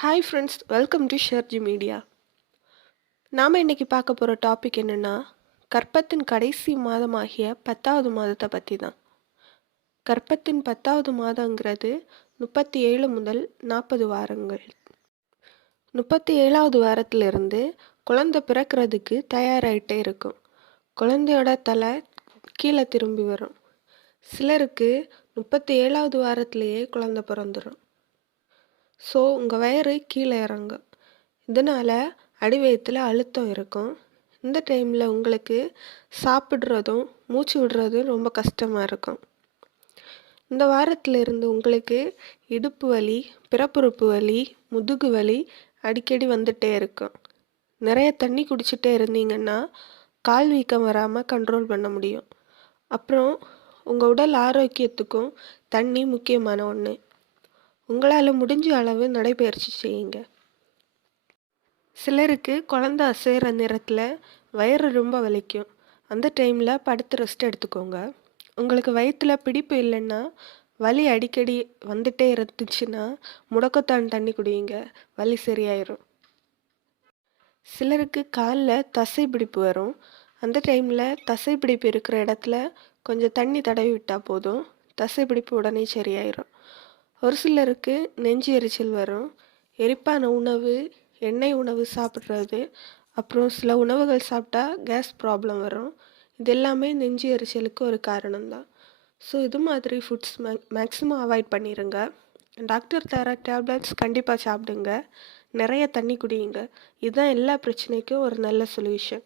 Hi friends, welcome to Sharji media. நாம் இன்றைக்கி பார்க்க போகிற டாபிக் என்னென்னா, கர்ப்பத்தின் கடைசி மாதமாகிய 10வது மாதத்தை பற்றி தான். கர்ப்பத்தின் 10வது மாதங்கிறது 37 முதல் 40 வாரங்கள். 37வது வாரத்திலிருந்து குழந்தை பிறக்கிறதுக்கு தயாராகிட்டே இருக்கும். குழந்தையோட தலை கீழே திரும்பி வரும். சிலருக்கு 37வது வாரத்திலேயே குழந்தை பிறந்துடும். ஸோ உங்கள் வயிறு கீழே இறங்கும். இதனால் அடிவயத்தில் அழுத்தம் இருக்கும். இந்த டைமில் உங்களுக்கு சாப்பிட்றதும் மூச்சு விடுறதும் ரொம்ப கஷ்டமாக இருக்கும். இந்த வாரத்தில் இருந்து உங்களுக்கு இடுப்பு வலி, பிறப்புறுப்பு வலி, முதுகு வலி அடிக்கடி வந்துகிட்டே இருக்கும். நிறைய தண்ணி குடிச்சிட்டே இருந்தீங்கன்னா கால் வீக்கம் வராமல் கண்ட்ரோல் பண்ண முடியும். அப்புறம் உங்கள் உடல் ஆரோக்கியத்துக்கும் தண்ணி முக்கியமான ஒன்று. உங்களால் முடிஞ்ச அளவு நடைபயிற்சி செய்யுங்க. சிலருக்கு குழந்தை அசைகிற நேரத்தில் வயிறு ரொம்ப வலிக்கும். அந்த டைமில் படுத்து ரெஸ்ட் எடுத்துக்கோங்க. உங்களுக்கு வயிற்றில் பிடிப்பு இல்லைன்னா, வலி அடிக்கடி வந்துட்டே இருந்துச்சுன்னா முடக்கத்தான் தண்ணி குடிங்க, வலி சரியாயிரும். சிலருக்கு காலில் தசை பிடிப்பு வரும். அந்த டைமில் தசை பிடிப்பு இருக்கிற இடத்துல கொஞ்சம் தண்ணி தடவி விட்டால் போதும், தசை பிடிப்பு உடனே சரியாயிரும். ஒரு சிலருக்கு நெஞ்சு எரிச்சல் வரும். எரிப்பான உணவு, எண்ணெய் உணவு சாப்பிட்றது, அப்புறம் சில உணவுகள் சாப்பிட்டா கேஸ் ப்ராப்ளம் வரும். இது எல்லாமே நெஞ்சு எரிச்சலுக்கு ஒரு காரணம்தான். ஸோ இது மாதிரி ஃபுட்ஸ் மேக்ஸிமம் அவாய்ட் பண்ணிடுங்க. டாக்டர் தர டேப்லெட்ஸ் கண்டிப்பாக சாப்பிடுங்க. நிறைய தண்ணி குடியுங்க. இதுதான் எல்லா பிரச்சனைக்கும் ஒரு நல்ல சொல்யூஷன்.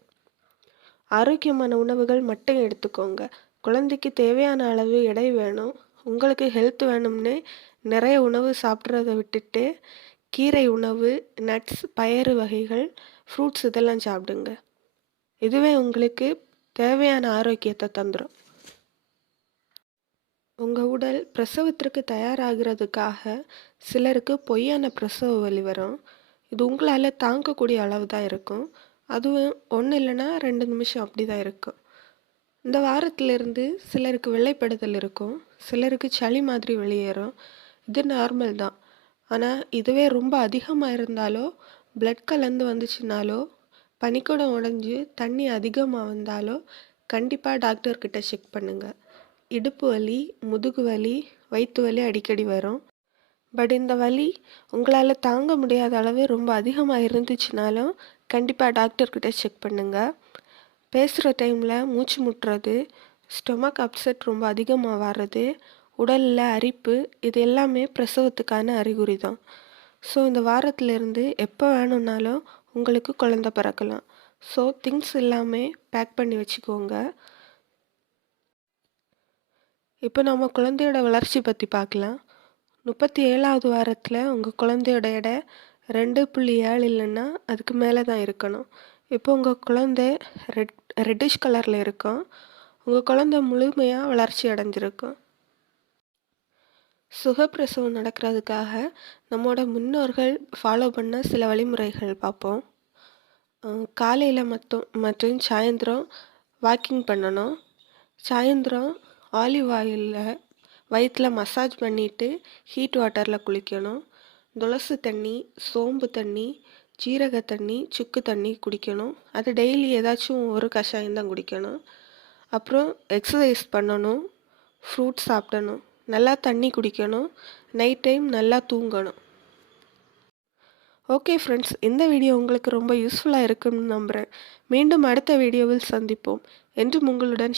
ஆரோக்கியமான உணவுகள் மட்டும் எடுத்துக்கோங்க. குழந்தைக்கு தேவையான அளவு எடை வேணும். உங்களுக்கு ஹெல்த் வேணும்னு நிறைய உணவு சாப்பிட்றத விட்டுட்டு கீரை உணவு, நட்ஸ், பயறு வகைகள், ஃப்ரூட்ஸ் இதெல்லாம் சாப்பிடுங்க. இதுவே உங்களுக்கு தேவையான ஆரோக்கியத்தை தந்துடும். உங்கள் உடல் பிரசவத்திற்கு தயாராகிறதுக்காக சிலருக்கு பொய்யான பிரசவ வலி வரும். இது உங்களால் தாங்கக்கூடிய அளவு தான் இருக்கும். அதுவும் 1 இல்லைன்னா 2 நிமிஷம் அப்படி தான் இருக்கும். இந்த வாரத்திலிருந்து சிலருக்கு வெள்ளைப்படுதல் இருக்கும். சிலருக்கு சளி மாதிரி வெளியேறும். இது நார்மல் தான். ஆனால் இதுவே ரொம்ப அதிகமாக இருந்தாலோ, பிளட் கலந்து வந்துச்சுனாலோ, பனிக்கூடம் உடஞ்சி தண்ணி அதிகமாக வந்தாலோ கண்டிப்பாக டாக்டர்கிட்ட செக் பண்ணுங்கள். இடுப்பு வலி, முதுகு வலி, வயிற்று வலி அடிக்கடி வரும். பட் இந்த வலி உங்களால் தாங்க முடியாத அளவு ரொம்ப அதிகமாக இருந்துச்சுனாலும் கண்டிப்பாக டாக்டர்கிட்ட செக் பண்ணுங்கள். பேசுகிற டைமில் மூச்சு முட்டுறது, ஸ்டொமக் அப்செட் ரொம்ப அதிகமாக வர்றது, உடலில் அரிப்பு, இது எல்லாமே பிரசவத்துக்கான அறிகுறி தான். ஸோ இந்த வாரத்திலேருந்து எப்போ வேணும்னாலும் உங்களுக்கு குழந்தை பிறக்கலாம். ஸோ திங்ஸ் எல்லாமே பேக் பண்ணி வச்சுக்கோங்க. இப்போ நம்ம குழந்தையோட வளர்ச்சி பற்றி பார்க்கலாம். 37வது வாரத்தில் உங்கள் குழந்தையோட எடை 2.7 இல்லைன்னா அதுக்கு மேலே தான் இருக்கணும். இப்போ உங்கள் குழந்தை ரெட்டிஷ் கலரில் இருக்கும். உங்கள் குழந்தை முழுமையாக வளர்ச்சி அடைஞ்சிருக்கும். சுகப்பிரசவம் நடக்கிறதுக்காக நம்மளோட முன்னோர்கள் ஃபாலோ பண்ண சில வழிமுறைகள் பார்ப்போம். காலையில் மற்றும் சாயந்தரம் வாக்கிங் பண்ணணும். சாயந்தரம் ஆலிவ் ஆயிலில் வயிற்றில் மசாஜ் பண்ணிவிட்டு ஹீட் வாட்டரில் குளிக்கணும். துளசி தண்ணி, சோம்பு தண்ணி, ஜீரக தண்ணி, சுக்கு தண்ணி குடிக்கணும். அது டெய்லி ஏதாச்சும் ஒரு கஷாயம் தான் குடிக்கணும். அப்புறம் எக்ஸசைஸ் பண்ணணும், ஃப்ரூட்ஸ் சாப்பிடணும், நல்லா தண்ணி குடிக்கணும், நைட் டைம் நல்லா தூங்கணும். ஓகே ஃப்ரெண்ட்ஸ், இந்த வீடியோ உங்களுக்கு ரொம்ப யூஸ்ஃபுல்லாக இருக்குன்னு நம்புகிறேன். மீண்டும் அடுத்த வீடியோவில் சந்திப்போம். என்றும் உங்களுடன்